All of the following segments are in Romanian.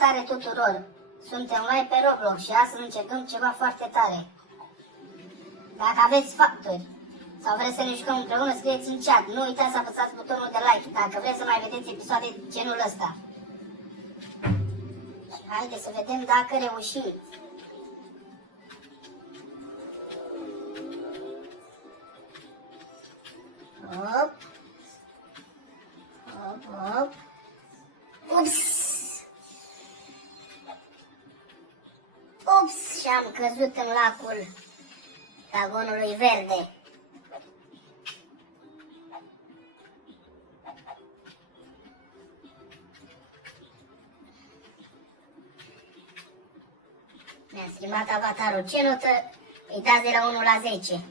salutare tuturor! Suntem live pe Roblox și astăzi încercăm ceva foarte tare. Dacă aveți sfaturi sau vreți să ne jucăm împreună, scrieți în chat. Nu uitați să apăsați butonul de like dacă vreți să mai vedeți episoade genul ăsta. Și haideți să vedem dacă reușim. Hop. Hop, hop. Ups! Ups! Și am căzut în lacul dragonului verde. Mi-a schimbat avatarul. Ce notă îi dați de la 1 la 10?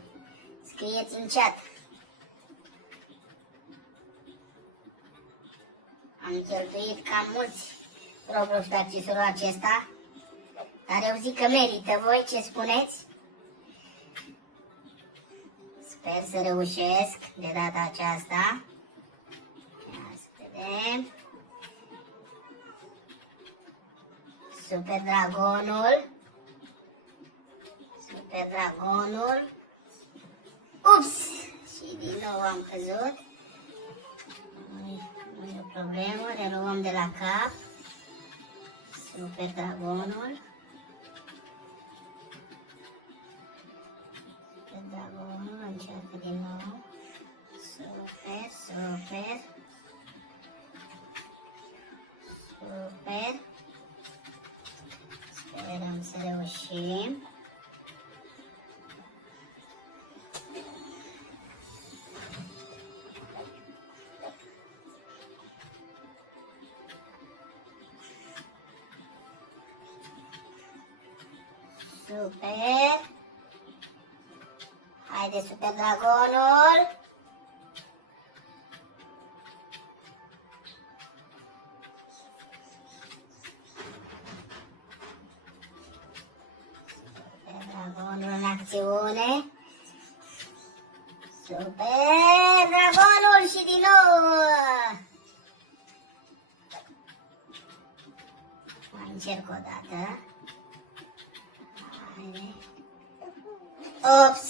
Scrieți în chat. Am cheltuit cam mulți Roblox pe accesorul acesta, dar eu zic că merită. Voi ce spuneți? Sper să reușesc de data aceasta. Ia să vedem. Super dragonul. Super dragonul. Ups! Și din nou am căzut. Nu e o problemă, reluăm de la cap. Super dragonul. Super dragonul, încearcă din nou. Super, super. Super. Sperăm să reușim. Super! Haide, super dragonul! Super dragonul în acțiune! Super dragonul și din nou! Mai încerc o dată. Ops!